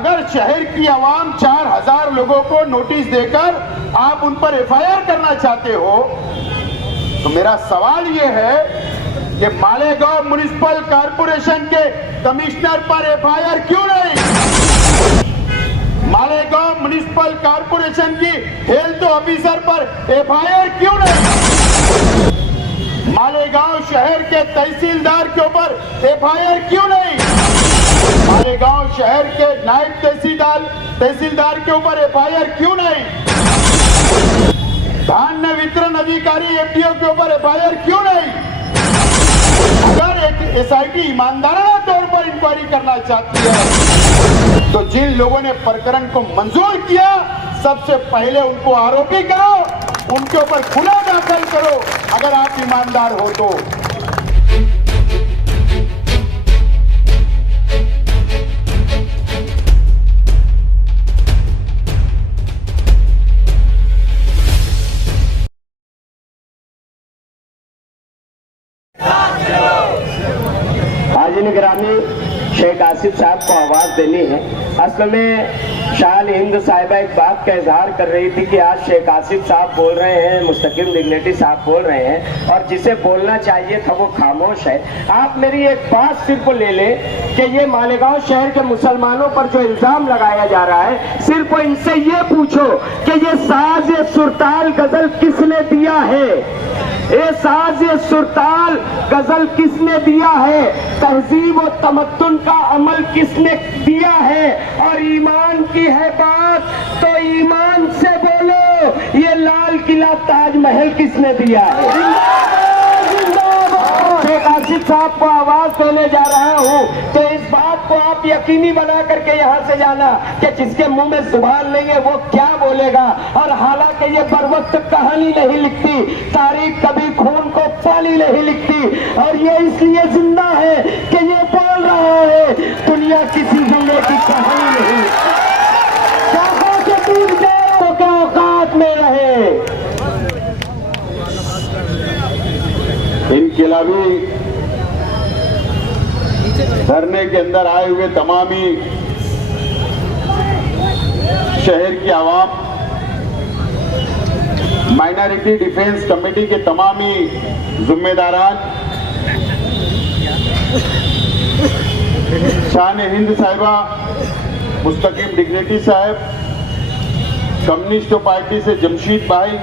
अगर शहर की आवाम 4000 लोगों को नोटिस देकर आप उन पर एफआईआर करना चाहते हो, तो मेरा सवाल यह है कि मालेगांव म्युनिसिपल कॉर्पोरेशन के कमिश्नर पर एफआईआर क्यों नहीं? मालेगांव म्युनिसिपल कॉर्पोरेशन की हेल्थ ऑफिसर पर एफआईआर क्यों नहीं? मालेगांव शहर के तहसीलदार के ऊपर एफआईआर क्यों नहीं? मालेगांव शहर के नायब तहसीलदार के ऊपर एफआईआर क्यों नहीं? धान्य वितरण अधिकारी एफडीओ के ऊपर एफआईआर क्यों नहीं? अगर एक एसआईटी ईमानदाराना तौर पर इंक्वायरी करना चाहती है तो जिन लोगों ने प्रकरण को मंजूर किया सबसे पहले उनको आरोपी करो, उनके ऊपर गुनाह दाखिल करो अगर आप ईमानदार हो तो। हाजिर गिरामी, शेख आसिफ साहब को आवाज देनी है। असल में शान हिंद साहिबा एक बात का इजहार कर रही थी कि आज शेख आसिफ साहब बोल रहे हैं, मुस्तकिम डिग्निटी साहब बोल रहे हैं और जिसे बोलना चाहिए था वो खामोश है। आप मेरी एक बात सिर्फ ले लें कि ये मालेगांव शहर के मुसलमानों पर जो इल्जाम लगाया जा रहा है, सिर्फ इनसे ये पूछो कि ये साज सुरताल गजल किसने दिया है? ये साज सुरताल गजल किसने दिया है? तहजीब और तमद्दुन का अमल किसने दिया है? और ईमान की है बात तो ईमान से बोलो, ये लाल किला ताजमहल किसने दिया है? शेख आसिफ साहब को आवाज देने जा रहा हूँ तो इस बात को आप यकीनी बना करके यहाँ से जाना कि जिसके मुंह में जुबान नहीं है वो क्या बोलेगा। और हालांकि ये बर वक्त कहानी नहीं लिखती, तारीख कभी खून को पानी नहीं लिखती, और ये इसलिए जिंदा है कि ये बोल रहा है दुनिया किसी जुमले की कहानी नहीं। शाखा से टूट जाए तो क्या औकात में रहे। इनकलाबी धरने के अंदर आए हुए तमामी शहर की आवाम, माइनॉरिटी डिफेंस कमेटी के तमामी जिम्मेदारान, शान हिंद साहिबा, मुस्तकिम डिग्निटी साहब, कम्युनिस्ट पार्टी से जमशीद भाई,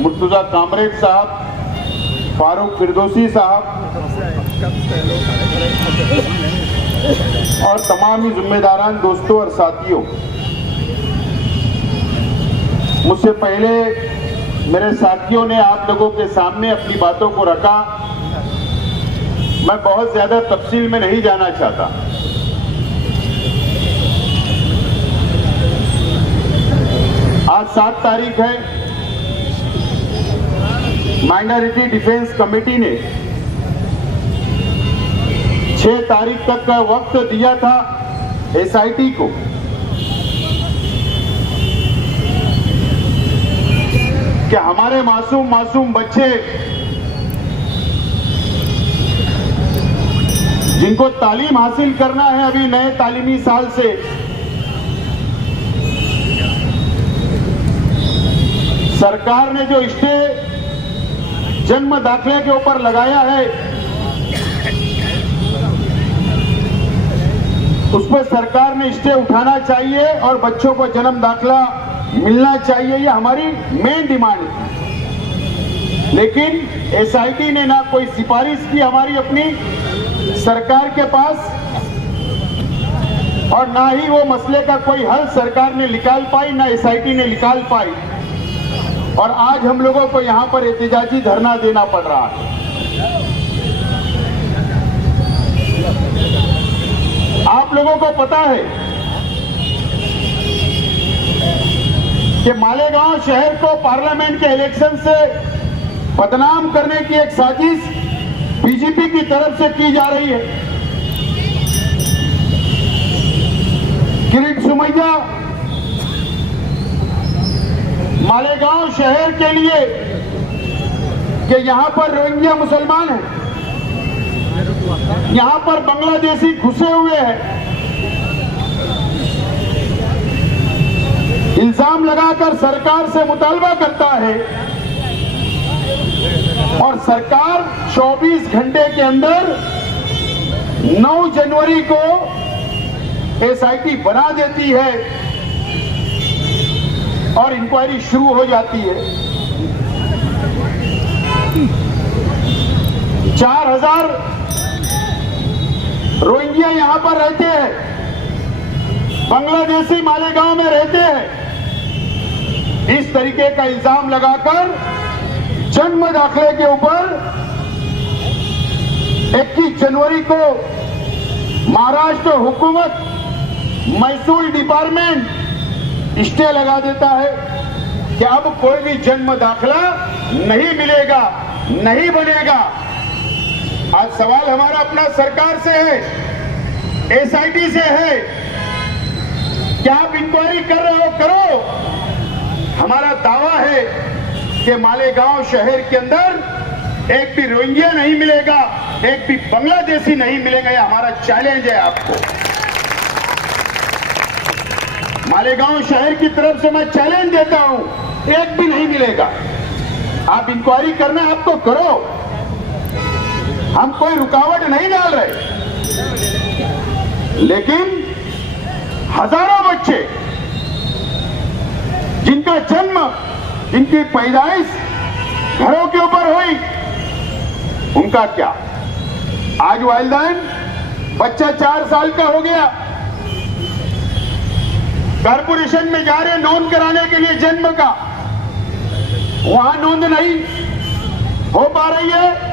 मुर्तुजा कामरेड साहब, फारूक फिरदौसी साहब और तमामी जिम्मेदारान दोस्तों और साथियों, मुझसे पहले मेरे साथियों ने आप लोगों के सामने अपनी बातों को रखा। मैं बहुत ज्यादा तफसील में नहीं जाना चाहता। आज 7 तारीख है। माइनॉरिटी डिफेंस कमेटी ने 6 तारीख तक का वक्त दिया था एसआईटी को कि हमारे मासूम बच्चे जिनको तालीम हासिल करना है अभी नए तालीमी साल से, सरकार ने जो स्टे जन्म दाखिले के ऊपर लगाया है उस पर सरकार ने स्टे उठाना चाहिए और बच्चों को जन्म दाखिला मिलना चाहिए। ये हमारी मेन डिमांड है। लेकिन एसआईटी ने ना कोई सिफारिश की हमारी अपनी सरकार के पास और ना ही वो मसले का कोई हल सरकार ने निकाल पाई, ना एसआईटी ने निकाल पाई। और आज हम लोगों को यहां पर एहतजाजी धरना देना पड़ रहा है। आप लोगों को पता है कि मालेगांव शहर को पार्लियामेंट के इलेक्शन से बदनाम करने की एक साजिश बीजेपी की तरफ से की जा रही है। किरीट सुमैया मालेगांव शहर के लिए कि यहां पर रोहिंग्या मुसलमान हैं, यहां पर बांग्लादेशी घुसे हुए हैं, लगाकर सरकार से मुतालबा करता है और सरकार 24 घंटे के अंदर 9 जनवरी को एसआईटी बना देती है और इंक्वायरी शुरू हो जाती है। 4000 रोहिंग्या यहां पर रहते हैं, बांग्लादेशी मालेगांव में रहते हैं। इस तरीके का इल्जाम लगाकर जन्म दाखिले के ऊपर 21 जनवरी को महाराष्ट्र हुकूमत महसूल डिपार्टमेंट स्टे लगा देता है कि अब कोई भी जन्म दाखिला नहीं मिलेगा, नहीं बनेगा। आज सवाल हमारा अपना सरकार से है, एसआईटी से है, क्या आप इंक्वायरी कर रहे हो? करो। हमारा दावा है कि मालेगांव शहर के अंदर एक भी रोहिंग्या नहीं मिलेगा, एक भी बांग्लादेशी नहीं मिलेगा। यह हमारा चैलेंज है आपको। मालेगांव शहर की तरफ से मैं चैलेंज देता हूं, एक भी नहीं मिलेगा। आप इंक्वायरी करना आपको करो, हम कोई रुकावट नहीं डाल रहे, लेकिन हजारों बच्चे जिनका जन्म, जिनकी पैदाइश घरों के ऊपर हुई, उनका क्या? आज वालिदैन, बच्चा 4 साल का हो गया, कारपोरेशन में जा रहे नोंद कराने के लिए जन्म का, वहां नोंद नहीं हो पा रही है।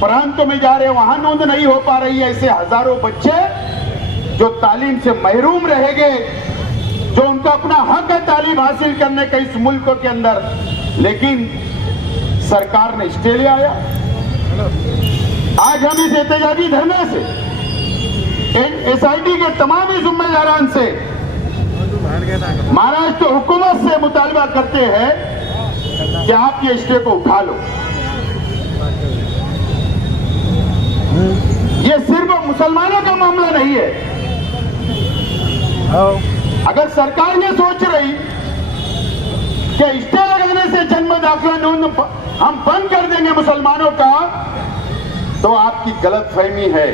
प्रांतों में जा रहे वहां नोंद नहीं हो पा रही है। ऐसे हजारों बच्चे जो तालीम से महरूम रह गए, जो उनका अपना हक है तालीम हासिल करने का इस मुल्क के अंदर, लेकिन सरकार ने स्टे ले आया। आज हम इस एहतजाजी धरने से एसआईटी के तमाम ही जिम्मेदारान से, महाराष्ट्र हुकूमत से मुतालबा करते हैं कि आप ये स्टे को उठा लो। ये सिर्फ मुसलमानों का मामला नहीं है। अगर सरकार ये सोच रही कि स्टे लगाने से जन्म दाखिला नोंद हम बंद कर देंगे मुसलमानों का, तो आपकी गलतफहमी है।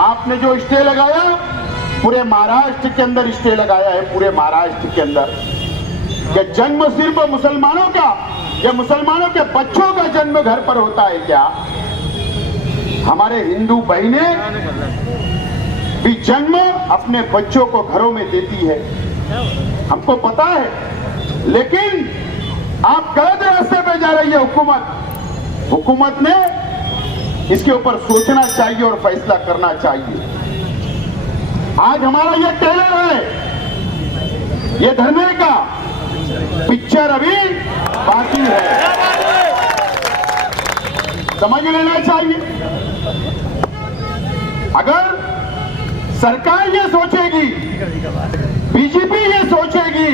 आपने जो स्टे लगाया, पूरे महाराष्ट्र के अंदर स्टे लगाया है, पूरे महाराष्ट्र के अंदर, कि जन्म सिर्फ मुसलमानों का या मुसलमानों के बच्चों का जन्म घर पर होता है क्या? हमारे हिंदू बहनें भी जन्म अपने बच्चों को घरों में देती है, हमको पता है, लेकिन आप गलत रास्ते पे जा रही है हुकूमत ने इसके ऊपर सोचना चाहिए और फैसला करना चाहिए। आज हमारा ये टेलर है, ये धरने का पिक्चर अभी बाकी है, समझ लेना चाहिए। अगर सरकार ये सोचेगी, बीजेपी ये सोचेगी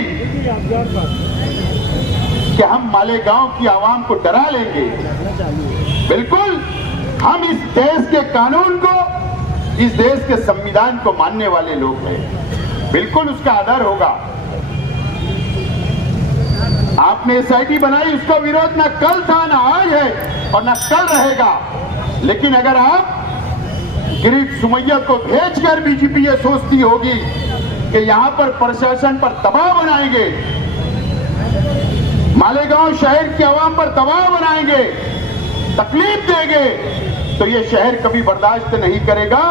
कि हम मालेगांव की आवाम को डरा लेंगे, बिल्कुल हम इस देश के कानून को, इस देश के संविधान को मानने वाले लोग हैं, बिल्कुल उसका आदर होगा। आपने एसआईटी बनाई, उसका विरोध ना कल था, ना आज है और ना कल रहेगा, लेकिन अगर आप गिरीश सुमैया को भेजकर बीजेपी ये सोचती होगी कि यहां पर प्रशासन पर दबाव बनाएंगे, मालेगांव शहर की आवाम पर दबाव बनाएंगे, तकलीफ देंगे, तो ये शहर कभी बर्दाश्त नहीं करेगा।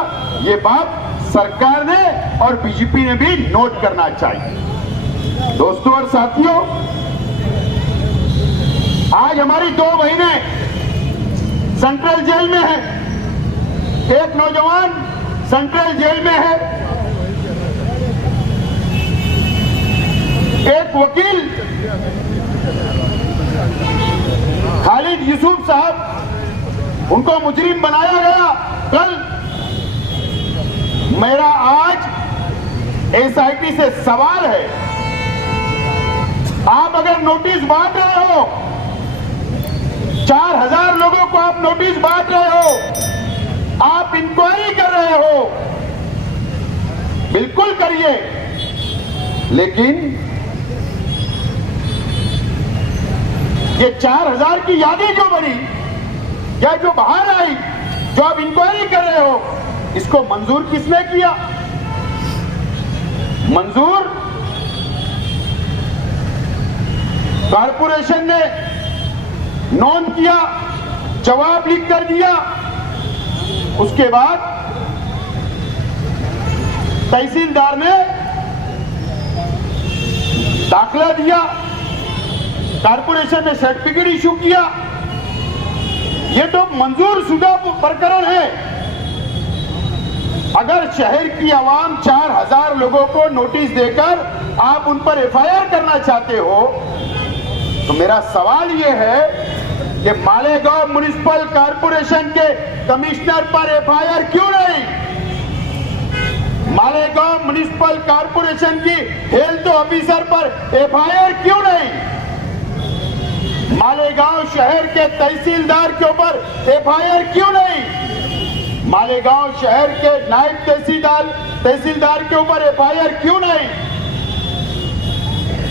ये बात सरकार ने और बीजेपी ने भी नोट करना चाहिए। दोस्तों और साथियों, आज हमारी 2 बहनें सेंट्रल जेल में हैं, एक नौजवान सेंट्रल जेल में है, एक वकील खालिद यूसुफ साहब, उनको मुजरिम बनाया गया। कल मेरा आज एसआईटी से सवाल है, आप अगर नोटिस बांट रहे हो, 4000 लोगों को आप नोटिस बांट रहे हो, आप इंक्वायरी कर रहे हो, बिल्कुल करिए, लेकिन ये 4000 की यादी क्यों बनी, या जो बाहर आई, जो आप इंक्वायरी कर रहे हो, इसको मंजूर किसने किया? मंजूर कारपोरेशन ने नोन किया, जवाब लिख कर दिया। उसके बाद तहसीलदार ने दाखला दिया, कारपोरेशन ने सर्टिफिकेट इशू किया। ये तो मंजूर शुदा प्रकरण है। अगर शहर की आवाम 4000 लोगों को नोटिस देकर आप उन पर एफआईआर करना चाहते हो, तो मेरा सवाल यह है कि मालेगांव म्युनिसिपल कॉर्पोरेशन के कमिश्नर पर एफआईआर क्यों नहीं? मालेगांव म्युनिसिपल कॉर्पोरेशन की हेल्थ ऑफिसर पर एफआईआर क्यों नहीं? मालेगांव शहर के तहसीलदार के ऊपर एफआईआर क्यों नहीं? मालेगांव शहर के नायब तहसीलदार के ऊपर एफआईआर क्यों नहीं?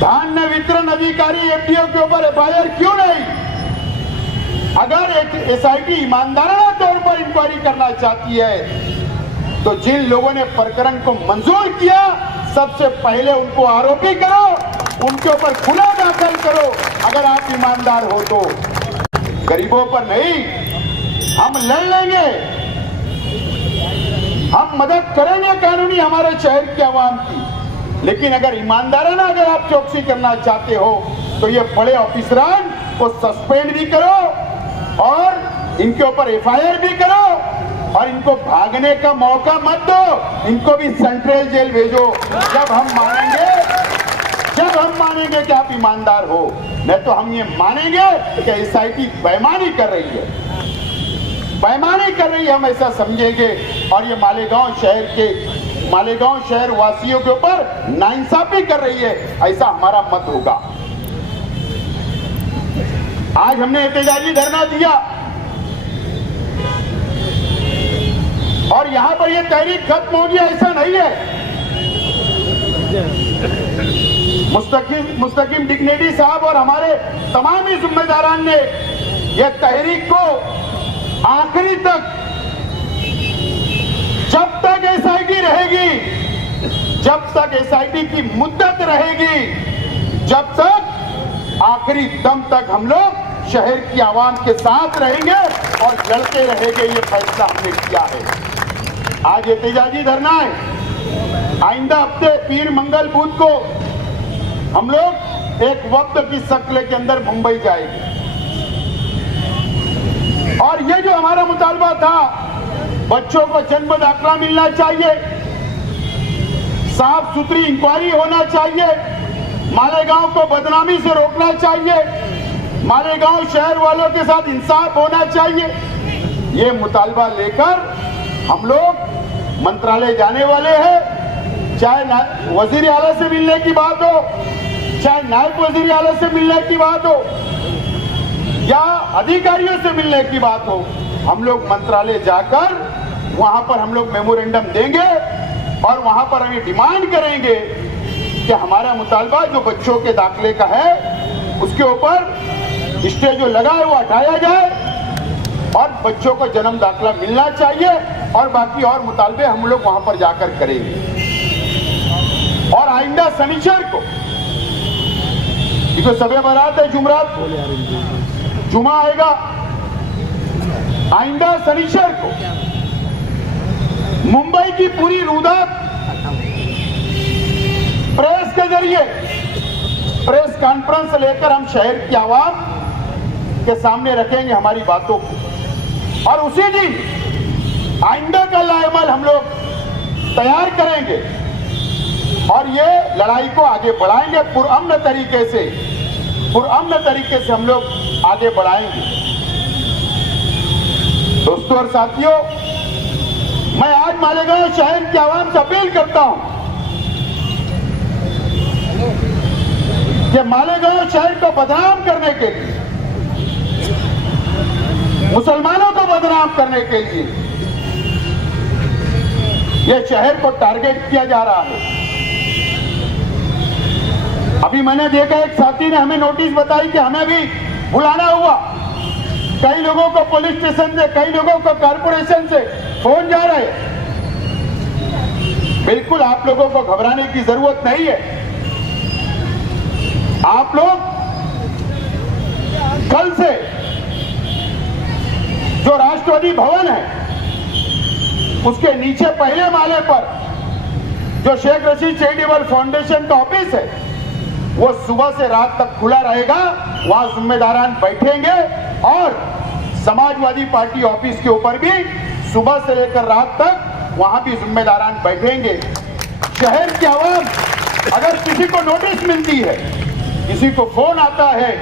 धान्य वितरण अधिकारी एफडीओ के ऊपर एफआईआर क्यों नहीं? अगर एक एसआईटी ईमानदाराना तौर पर इंक्वायरी करना चाहती है, तो जिन लोगों ने प्रकरण को मंजूर किया, सबसे पहले उनको आरोपी करो, उनके ऊपर खुला दाखिल करो। अगर आप ईमानदार हो तो गरीबों पर नहीं, हम लड़ लेंगे, हम मदद करेंगे कानूनी हमारे शहर की आवाम की। लेकिन अगर ईमानदाराना अगर आप चौकसी करना चाहते हो, तो ये बड़े ऑफिसरान को सस्पेंड भी करो और इनके ऊपर एफआईआर भी करो, और इनको भागने का मौका मत दो, इनको भी सेंट्रल जेल भेजो। जब हम मानेंगे कि आप ईमानदार हो, नहीं तो हम ये मानेंगे कि एसआईटी बेईमानी कर रही है, बेईमानी कर रही है, हम ऐसा समझेंगे। और ये मालेगांव शहर वासियों के ऊपर नाइंसाफी कर रही है, ऐसा हमारा मत होगा। आज हमने एहतजाजी धरना दिया और यहां पर यह तहरीक खत्म हो गया, ऐसा नहीं है। मुस्तकीम डिग्नेडी साहब और हमारे तमाम ही जिम्मेदारान ने यह तहरीक को आखिरी तक, जब तक एसआईटी रहेगी, जब तक एसआईटी की मुद्दत रहेगी, जब तक आखिरी दम तक हम लोग शहर की आवाम के साथ रहेंगे और लड़ते रहेंगे। ये फैसला हमने किया है। आज एहतजाजी धरना है। आइंदा हफ्ते पीर मंगल बुध को हम लोग एक वक्त की शक्ल के अंदर मुंबई जाएंगे, और ये जो हमारा मुतालबा था, बच्चों को जन्म दाखला मिलना चाहिए, साफ सुथरी इंक्वायरी होना चाहिए, मालेगांव को बदनामी से रोकना चाहिए, मालेगांव शहर वालों के साथ इंसाफ होना चाहिए, ये मुतालबा लेकर हम लोग मंत्रालय जाने वाले हैं। चाहे वजीर आला से मिलने की बात हो, चाहे नायब वजीर आला से मिलने की बात हो, या अधिकारियों से मिलने की बात हो, हम लोग मंत्रालय जाकर वहां पर हम लोग मेमोरेंडम देंगे और वहां पर हम ये डिमांड करेंगे कि हमारा मुतालबा जो बच्चों के दाखिले का है, उसके ऊपर स्टे जो लगा है वो हटाया जाए और बच्चों को जन्म दाखला मिलना चाहिए, और बाकी और मुतालबे हम लोग वहां पर जाकर करेंगे। और आइंदा शनिचर को, ये तो सबे बारात है, जुमरात जुमा आएगा, आइंदा शनिचर को मुंबई की पूरी रुदात प्रेस के जरिए प्रेस कॉन्फ्रेंस लेकर हम शहर की आवाम के सामने रखेंगे हमारी बातों को, और उसी दिन आइंदा का लाएमल हम लोग तैयार करेंगे और ये लड़ाई को आगे बढ़ाएंगे। पुरअमन तरीके से हम लोग आगे बढ़ाएंगे। दोस्तों और साथियों, मैं आज मालेगांव शहर की आवाम से अपील करता हूं कि मालेगांव शहर को बदनाम करने के लिए, मुसलमानों को बदनाम करने के लिए यह शहर को टारगेट किया जा रहा है। अभी मैंने देखा एक साथी ने हमें नोटिस बताई कि हमें भी बुलाना हुआ, कई लोगों को पुलिस स्टेशन से, कई लोगों को कॉर्पोरेशन से फोन जा रहे हैं। बिल्कुल आप लोगों को घबराने की जरूरत नहीं है। आप लोग कल से जो राष्ट्रपति भवन है उसके नीचे पहले माले पर जो शेख रशीद चैरिटेबल फाउंडेशन का ऑफिस है वो सुबह से रात तक खुला रहेगा। वहां जिम्मेदारान बैठेंगे और समाजवादी पार्टी ऑफिस के ऊपर भी सुबह से लेकर रात तक वहां भी जिम्मेदारान बैठेंगे। शहर की आवाम अगर किसी को नोटिस मिलती है, किसी को फोन आता है,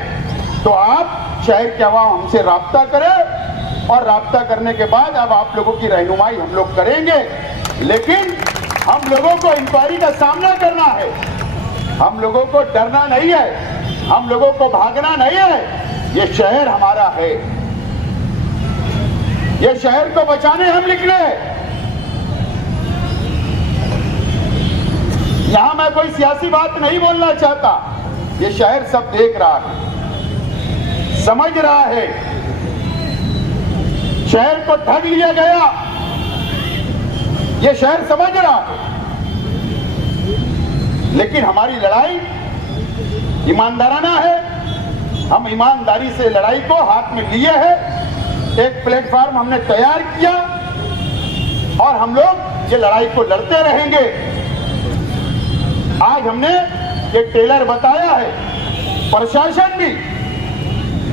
तो आप शहर की आवाम हमसे राब्ता करें और राब्ता करने के बाद अब आप लोगों की रहनुमाई हम लोग करेंगे। लेकिन हम लोगों को इंक्वायरी का सामना करना है, हम लोगों को डरना नहीं है, हम लोगों को भागना नहीं है। ये शहर हमारा है, ये शहर को बचाने हम निकले हैं। यहां मैं कोई सियासी बात नहीं बोलना चाहता, ये शहर सब देख रहा है, समझ रहा है। शहर को ठग लिया गया, ये शहर समझ रहा है। लेकिन हमारी लड़ाई ईमानदाराना है, हम ईमानदारी से लड़ाई को हाथ में लिए हैं। एक प्लेटफॉर्म हमने तैयार किया और हम लोग ये लड़ाई को लड़ते रहेंगे। आज हमने एक टेलर बताया है, प्रशासन भी,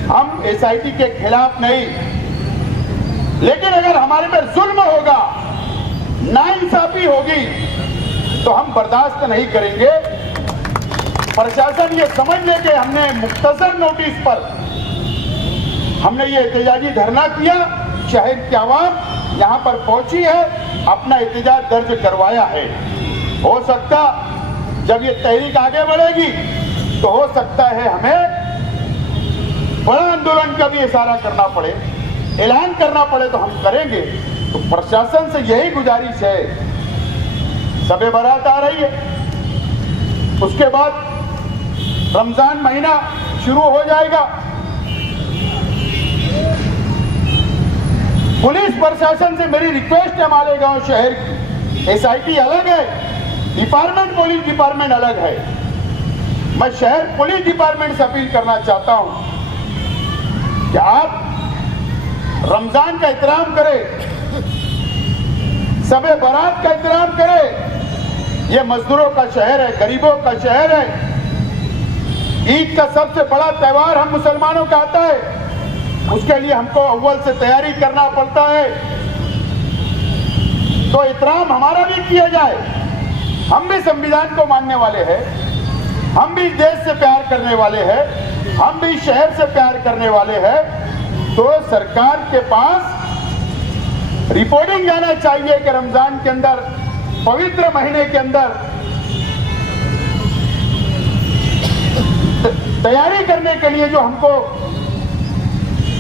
हम एसआईटी के खिलाफ नहीं, लेकिन अगर हमारे में जुल्म होगा, नाइंसाफी होगी तो हम बर्दाश्त नहीं करेंगे। प्रशासन ये समझ ले कि हमने मुख्तसर नोटिस पर हमने ये एहतजाजी धरना किया, शहर की आवाम यहां पर पहुंची है, अपना एहतजाज दर्ज करवाया है। हो सकता जब ये तहरीक आगे बढ़ेगी तो हो सकता है हमें बड़ा आंदोलन का भी इशारा करना पड़े, ऐलान करना पड़े तो हम करेंगे। तो प्रशासन से यही गुजारिश है, शब-ए बारात आ रही है, उसके बाद रमजान महीना शुरू हो जाएगा। पुलिस प्रशासन से मेरी रिक्वेस्ट है, मालेगांव शहर की एसआईटी अलग है, डिपार्टमेंट पुलिस डिपार्टमेंट अलग है। मैं शहर पुलिस डिपार्टमेंट से अपील करना चाहता हूं कि आप रमजान का एहतराम करें, शब-ए बारात का एहतराम करें। ये मजदूरों का शहर है, गरीबों का शहर है। ईद का सबसे बड़ा त्योहार हम मुसलमानों का आता है, उसके लिए हमको अव्वल से तैयारी करना पड़ता है। तो एहतराम हमारा भी किया जाए। हम भी संविधान को मानने वाले हैं, हम भी देश से प्यार करने वाले हैं, हम भी शहर से प्यार करने वाले हैं। तो सरकार के पास रिपोर्टिंग जाना चाहिए कि रमजान के अंदर, पवित्र महीने के अंदर तैयारी करने के लिए जो हमको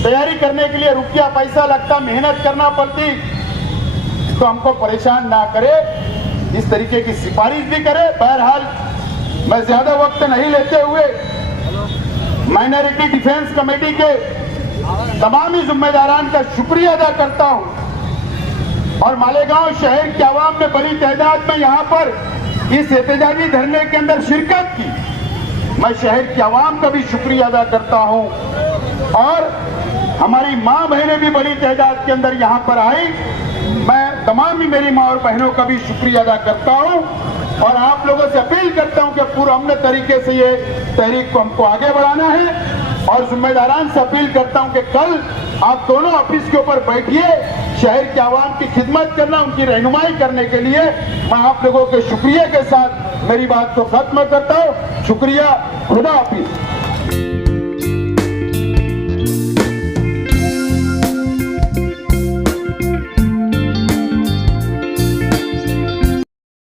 तैयारी करने के लिए रुपया पैसा लगता, मेहनत करना पड़ती, तो हमको परेशान ना करे, इस तरीके की सिफारिश भी करे। बहरहाल मैं ज्यादा वक्त नहीं लेते हुए माइनॉरिटी डिफेंस कमेटी के तमाम जिम्मेदारान का शुक्रिया अदा करता हूं और मालेगांव शहर की आवाम ने बड़ी तादाद में यहां पर इस एहतजाजी धरने के अंदर शिरकत की। मैं शहर की आवाम का भी शुक्रिया अदा करता हूं और हमारी मां बहनें भी बड़ी तादाद के अंदर यहां पर आई। मैं तमाम ही मेरी मां और बहनों का भी शुक्रिया अदा करता हूं और आप लोगों से अपील करता हूं कि पुरअमन तरीके से ये तहरीक को हमको आगे बढ़ाना है। और जिम्मेदारान से अपील करता हूं कि कल आप दोनों ऑफिस के ऊपर बैठिए, शहर की आवाम की खिदमत करना, उनकी रहनुमाई करने के लिए। मैं आप लोगों के शुक्रिया के साथ मेरी बात को खत्म करता हूं। शुक्रिया, खुदा हाफिज।